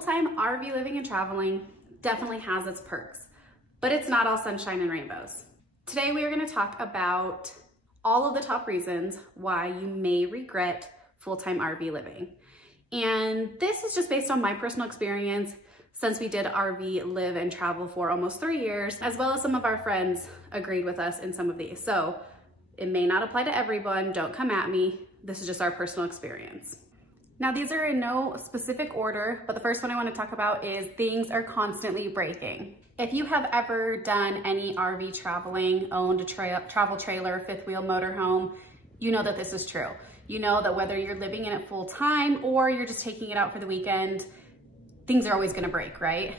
Full-time RV living and traveling definitely has its perks, but it's not all sunshine and rainbows. Today we are going to talk about all of the top reasons why you may regret full-time RV living. And this is just based on my personal experience since we did RV live and travel for almost 3 years, as well as some of our friends agreed with us in some of these. So it may not apply to everyone, don't come at me. This is just our personal experience. Now these are in no specific order, but the first one I want to talk about is things are constantly breaking. If you have ever done any RV traveling, owned a travel trailer, fifth wheel motorhome, you know that this is true. You know that whether you're living in it full time or you're just taking it out for the weekend, things are always gonna break, right?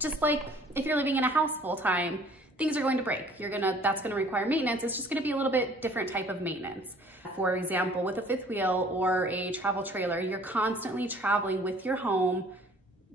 Just like if you're living in a house full time, things are going to break. That's gonna require maintenance. It's just gonna be a little bit different type of maintenance. For example, with a fifth wheel or a travel trailer, you're constantly traveling with your home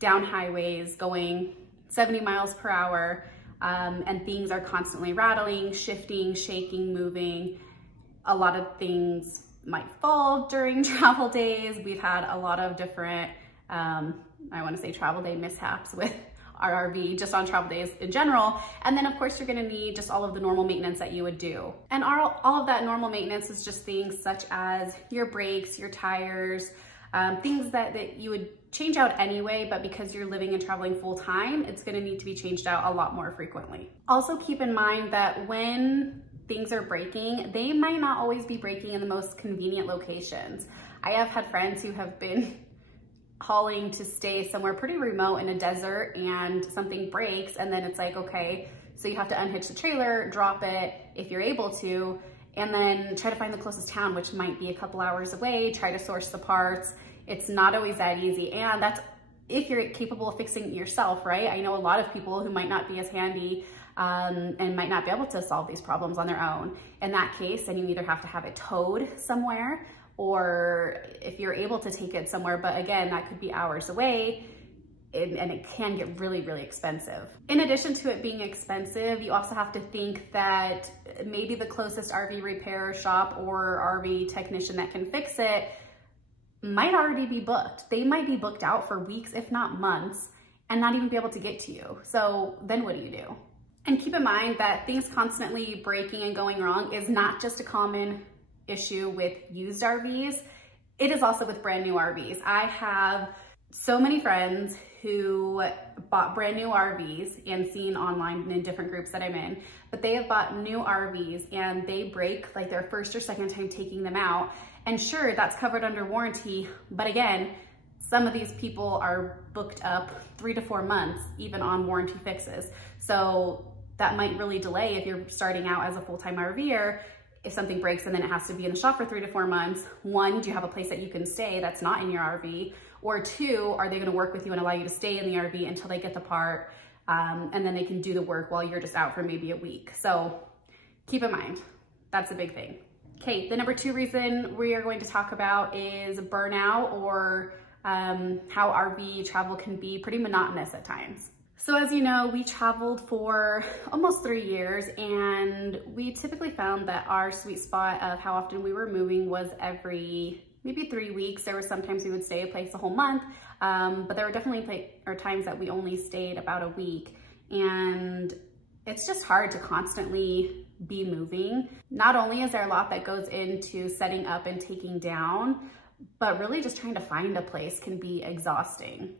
down highways going 70 miles per hour, and things are constantly rattling, shifting, shaking, moving. A lot of things might fall during travel days. We've had a lot of different, I wanna say travel day mishaps with our RV, just on travel days in general. And then of course you're gonna need just all of the normal maintenance that you would do. And all of that normal maintenance is just things such as your brakes, your tires, things that you would change out anyway, but because you're living and traveling full time, it's gonna need to be changed out a lot more frequently. Also keep in mind that when things are breaking, they might not always be breaking in the most convenient locations. I have had friends who have been hauling to stay somewhere pretty remote in a desert and something breaks, and then it's like, okay, so you have to unhitch the trailer, drop it if you're able to, and then try to find the closest town, which might be a couple hours away, try to source the parts. It's not always that easy, and that's if you're capable of fixing it yourself, right? I know a lot of people who might not be as handy and might not be able to solve these problems on their own. In that case, then you either have to have it towed somewhere, or if you're able to take it somewhere, but again, that could be hours away, and it can get really, really expensive. In addition to it being expensive, you also have to think that maybe the closest RV repair shop or RV technician that can fix it might already be booked. They might be booked out for weeks, if not months, and not even be able to get to you. So then what do you do? And keep in mind that things constantly breaking and going wrong is not just a common issue with used RVs. It is also with brand new RVs. I have so many friends who bought brand new RVs and seen online in different groups that I'm in, but they have bought new RVs and they break like their first or second time taking them out. And sure, that's covered under warranty, but again, some of these people are booked up 3 to 4 months, even on warranty fixes. So that might really delay if you're starting out as a full-time RVer. If something breaks and then it has to be in the shop for 3 to 4 months, one, do you have a place that you can stay that's not in your RV? Or two, are they gonna work with you and allow you to stay in the RV until they get the part, and then they can do the work while you're just out for maybe a week? So keep in mind, that's a big thing. Okay, the number 2 reason we are going to talk about is burnout, or how RV travel can be pretty monotonous at times. So as you know, we traveled for almost 3 years, and we typically found that our sweet spot of how often we were moving was every maybe 3 weeks. There were sometimes we would stay a place a whole month, but there were definitely times that we only stayed about a week. And it's just hard to constantly be moving. Not only is there a lot that goes into setting up and taking down, but really just trying to find a place can be exhausting.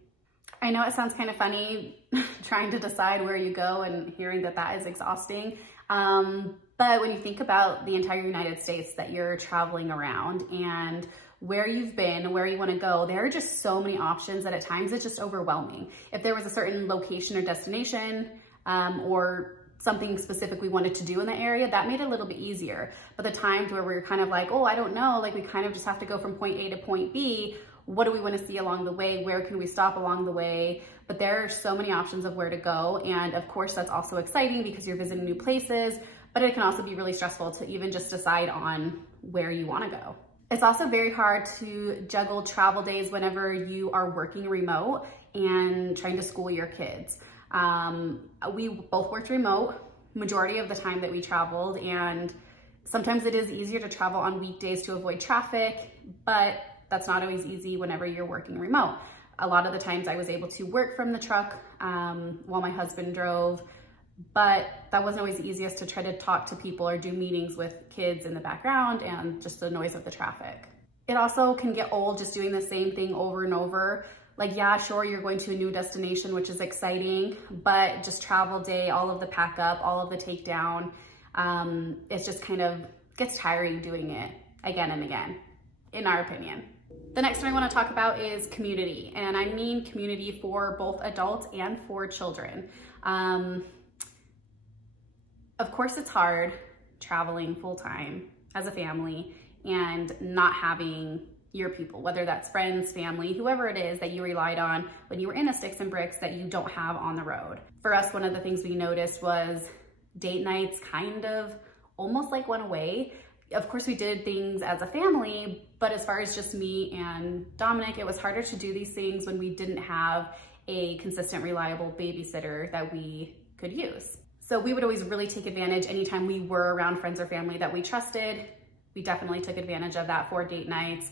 I know it sounds kind of funny trying to decide where you go and hearing that that is exhausting. But when you think about the entire United States that you're traveling around and where you've been, where you want to go, there are just so many options that at times it's just overwhelming. If there was a certain location or destination or something specific we wanted to do in the area, that made it a little bit easier. But the times where we're kind of like, oh, I don't know, like we kind of just have to go from point A to point B. What do we want to see along the way? Where can we stop along the way? But there are so many options of where to go. And of course, that's also exciting because you're visiting new places, but it can also be really stressful to even just decide on where you want to go. It's also very hard to juggle travel days whenever you are working remote and trying to school your kids. We both worked remote majority of the time that we traveled, and sometimes it is easier to travel on weekdays to avoid traffic, but that's not always easy whenever you're working remote. A lot of the times I was able to work from the truck while my husband drove, but that wasn't always the easiest to try to talk to people or do meetings with kids in the background and just the noise of the traffic. It also can get old just doing the same thing over and over. Like, yeah, sure, you're going to a new destination, which is exciting, but just travel day, all of the pack up, all of the takedown, it just kind of gets tiring doing it again and again, in our opinion. The next one I want to talk about is community, and I mean community for both adults and for children. Of course, it's hard traveling full-time as a family and not having your people, whether that's friends, family, whoever it is that you relied on when you were in a sticks and bricks that you don't have on the road. For us, one of the things we noticed was date nights kind of almost like went away. Of course, we did things as a family, but as far as just me and Dominic, it was harder to do these things when we didn't have a consistent, reliable babysitter that we could use. So we would always really take advantage anytime we were around friends or family that we trusted. We definitely took advantage of that for date nights.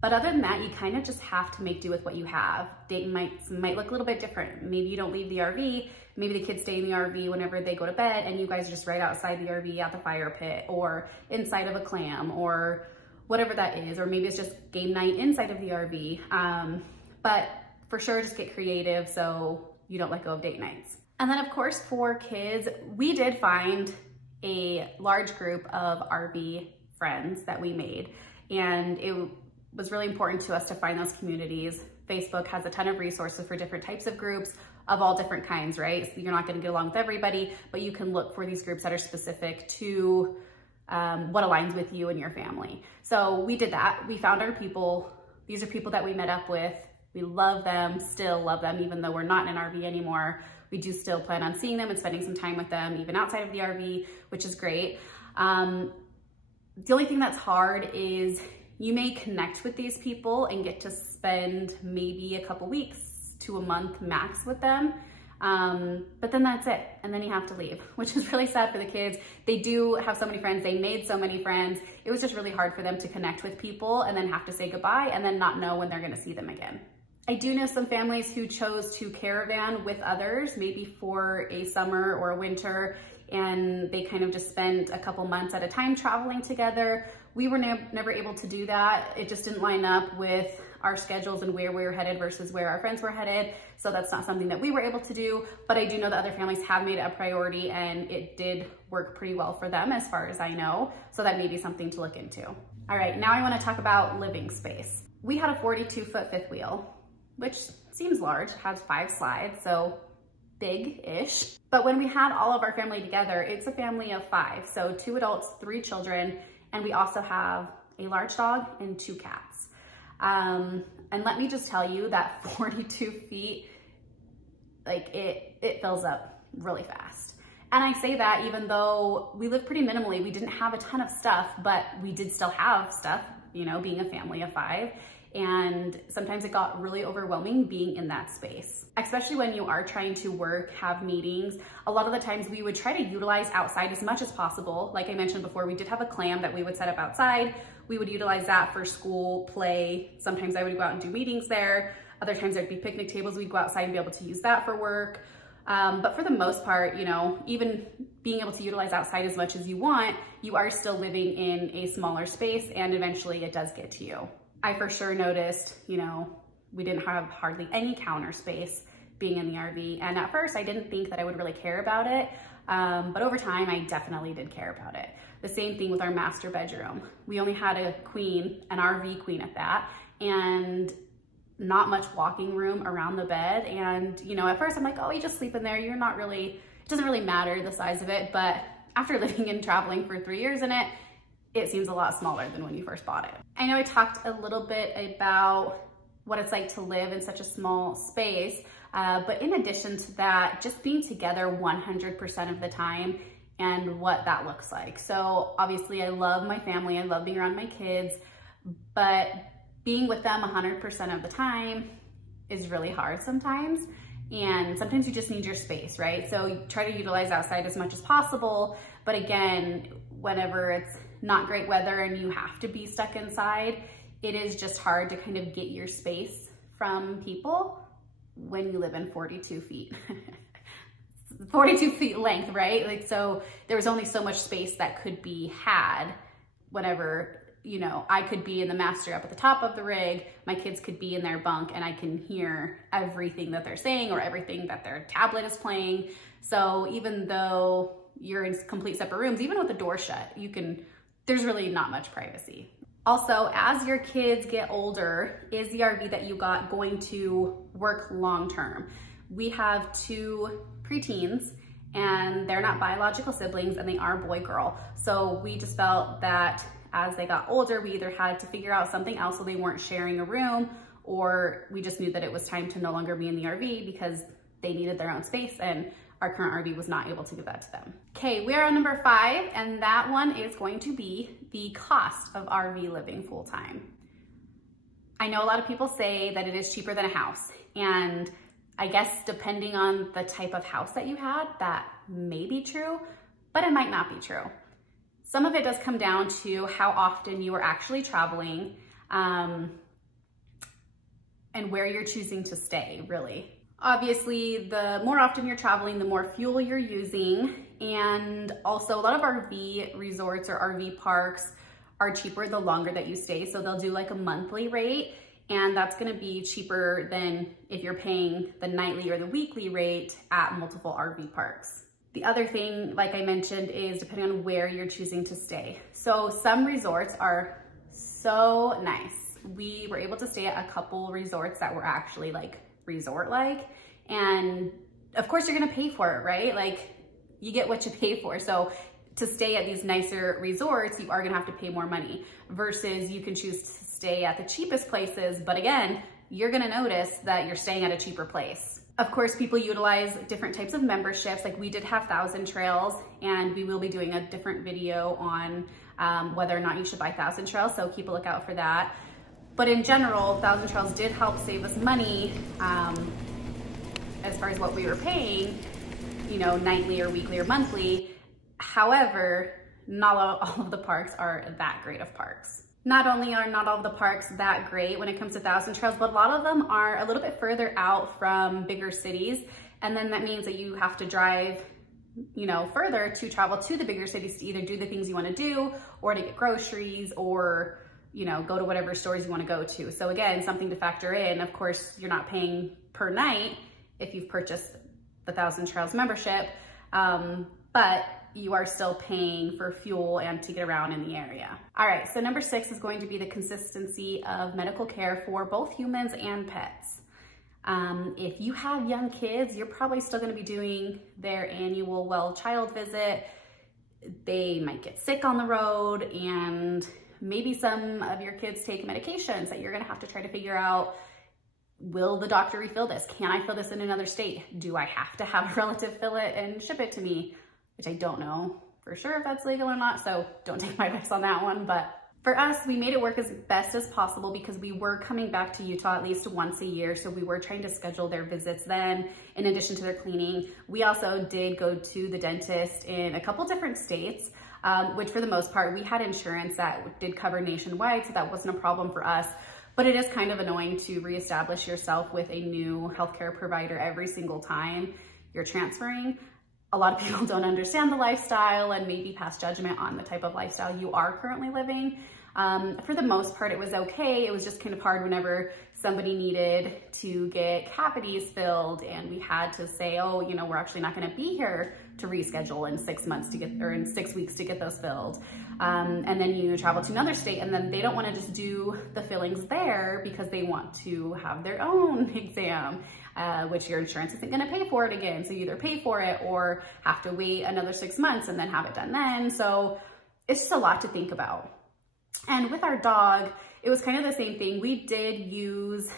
But other than that, you kind of just have to make do with what you have. Date nights might look a little bit different. Maybe you don't leave the RV. Maybe the kids stay in the RV whenever they go to bed and you guys are just right outside the RV at the fire pit or inside of a clam or whatever that is. Or maybe it's just game night inside of the RV. But for sure, just get creative so you don't let go of date nights. And then of course, for kids, we did find a large group of RV friends that we made. And it was really important to us to find those communities. Facebook has a ton of resources for different types of groups of all different kinds, right? So you're not gonna get along with everybody, but you can look for these groups that are specific to what aligns with you and your family. So we did that. We found our people. These are people that we met up with. We love them, still love them, even though we're not in an RV anymore. We do still plan on seeing them and spending some time with them, even outside of the RV, which is great. The only thing that's hard is you may connect with these people and get to spend maybe a couple weeks to a month max with them. But then that's it. And then you have to leave, which is really sad for the kids. They do have so many friends. They made so many friends. It was just really hard for them to connect with people and then have to say goodbye and then not know when they're gonna see them again. I do know some families who chose to caravan with others, maybe for a summer or a winter, and they kind of just spent a couple months at a time traveling together. We were never able to do that. It just didn't line up with our schedules and where we were headed versus where our friends were headed. So that's not something that we were able to do, but I do know that other families have made it a priority and it did work pretty well for them as far as I know. So that may be something to look into. All right, now I wanna talk about living space. We had a 42-foot fifth wheel, which seems large, has 5 slides, so big-ish. But when we had all of our family together, it's a family of 5. So 2 adults, 3 children, and we also have a large dog and 2 cats. And let me just tell you that 42 feet, like it fills up really fast. And I say that even though we live pretty minimally, we didn't have a ton of stuff, but we did still have stuff, you know, being a family of 5. And sometimes it got really overwhelming being in that space, especially when you are trying to work, have meetings. A lot of the times we would try to utilize outside as much as possible. Like I mentioned before, we did have a clam that we would set up outside. We would utilize that for school, play. Sometimes I would go out and do meetings there. Other times there'd be picnic tables. We'd go outside and be able to use that for work. But for the most part, you know, even being able to utilize outside as much as you want, you are still living in a smaller space and eventually it does get to you. I for sure noticed, you know, we didn't have hardly any counter space being in the RV. And at first I didn't think that I would really care about it. But over time, I definitely did care about it. The same thing with our master bedroom. We only had a queen, an RV queen at that, and not much walking room around the bed. And, you know, at first I'm like, oh, you just sleep in there. You're not really, it doesn't really matter the size of it. But after living and traveling for 3 years in it, it seems a lot smaller than when you first bought it. I know I talked a little bit about what it's like to live in such a small space, but in addition to that, just being together 100% of the time and what that looks like. So obviously I love my family, I love being around my kids, but being with them 100% of the time is really hard sometimes. And sometimes you just need your space, right? So you try to utilize outside as much as possible, but again, whenever it's not great weather and you have to be stuck inside, it is just hard to kind of get your space from people when you live in 42 feet. 42 feet length, right? Like, so there was only so much space that could be had whenever, you know, I could be in the master up at the top of the rig, my kids could be in their bunk, and I can hear everything that they're saying or everything that their tablet is playing. So even though you're in complete separate rooms, even with the door shut, there's really not much privacy. Also, as your kids get older, is the RV that you got going to work long-term? We have 2 preteens, and they're not biological siblings, and they are boy-girl. So we just felt that as they got older, we either had to figure out something else so they weren't sharing a room, or we just knew that it was time to no longer be in the RV because they needed their own space, and our current RV was not able to give that to them. Okay, we are on number 5, and that one is going to be the cost of RV living full-time. I know a lot of people say that it is cheaper than a house, and I guess depending on the type of house that you had, that may be true, but it might not be true. Some of it does come down to how often you are actually traveling, and where you're choosing to stay, really. Obviously, the more often you're traveling, the more fuel you're using, and also a lot of RV resorts or RV parks are cheaper the longer that you stay. So they'll do like a monthly rate, and that's gonna be cheaper than if you're paying the nightly or the weekly rate at multiple RV parks. The other thing, like I mentioned, is depending on where you're choosing to stay. So some resorts are so nice. We were able to stay at a couple resorts that were actually like resort-like, and of course you're gonna pay for it, right? Like, you get what you pay for. So to stay at these nicer resorts, you are gonna have to pay more money, versus you can choose to stay at the cheapest places, but again, you're gonna notice that you're staying at a cheaper place. Of course, people utilize different types of memberships. Like, we did have Thousand Trails, and we will be doing a different video on whether or not you should buy Thousand Trails, so keep a lookout for that. But in general, Thousand Trails did help save us money as far as what we were paying, you know, nightly or weekly or monthly. However, not all of the parks are that great of parks. Not only are not all of the parks that great when it comes to Thousand Trails, but a lot of them are a little bit further out from bigger cities. And then that means that you have to drive, you know, further to travel to the bigger cities to either do the things you want to do, or to get groceries, or, you know, go to whatever stores you want to go to. So again, something to factor in. Of course, you're not paying per night if you've purchased the Thousand Trails membership, but you are still paying for fuel and to get around in the area. All right, so number 6 is going to be the consistency of medical care for both humans and pets. If you have young kids, you're probably still gonna be doing their annual well child visit. They might get sick on the road, and maybe some of your kids take medications that you're gonna have to try to figure out, will the doctor refill this? Can I fill this in another state? Do I have to have a relative fill it and ship it to me? Which I don't know for sure if that's legal or not, so don't take my advice on that one. But for us, we made it work as best as possible because we were coming back to Utah at least once a year, so we were trying to schedule their visits then, in addition to their cleaning. We also did go to the dentist in a couple different states, which for the most part, we had insurance that did cover nationwide, so that wasn't a problem for us. But it is kind of annoying to reestablish yourself with a new healthcare provider every single time you're transferring. A lot of people don't understand the lifestyle and maybe pass judgment on the type of lifestyle you are currently living. For the most part, it was okay. It was just kind of hard whenever somebody needed to get cavities filled and we had to say, oh, you know, we're actually not gonna be here to reschedule in 6 months to get, or in 6 weeks to get those filled. And then you travel to another state and then they don't wanna just do the fillings there because they want to have their own exam. Which your insurance isn't gonna pay for it again. So you either pay for it or have to wait another 6 months and then have it done then. So it's just a lot to think about. And with our dog, it was kind of the same thing. We did use,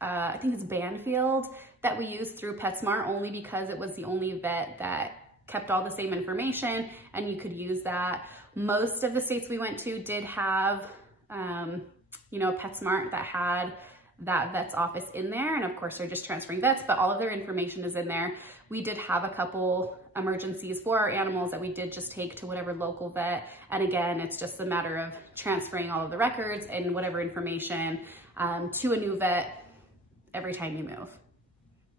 I think it's Banfield that we used through PetSmart, only because it was the only vet that kept all the same information and you could use that. Most of the states we went to did have, you know, PetSmart that had that vet's office in there. And of course they're just transferring vets, but all of their information is in there. We did have a couple emergencies for our animals that we did just take to whatever local vet. And again, it's just a matter of transferring all of the records and whatever information to a new vet every time you move,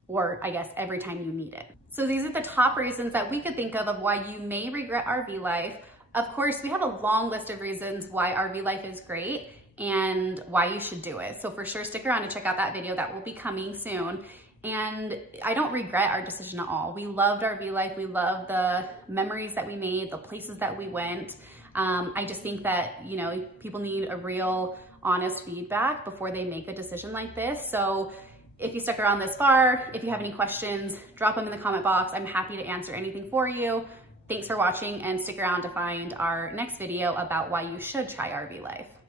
or I guess every time you need it. So these are the top reasons that we could think of why you may regret RV life. Of course, we have a long list of reasons why RV life is great and why you should do it. So for sure, stick around to check out that video that will be coming soon. And I don't regret our decision at all. We loved RV life. We loved the memories that we made, the places that we went. I just think that, you know, people need a real honest feedback before they make a decision like this. So if you stuck around this far, if you have any questions, drop them in the comment box. I'm happy to answer anything for you. Thanks for watching, and stick around to find our next video about why you should try RV life.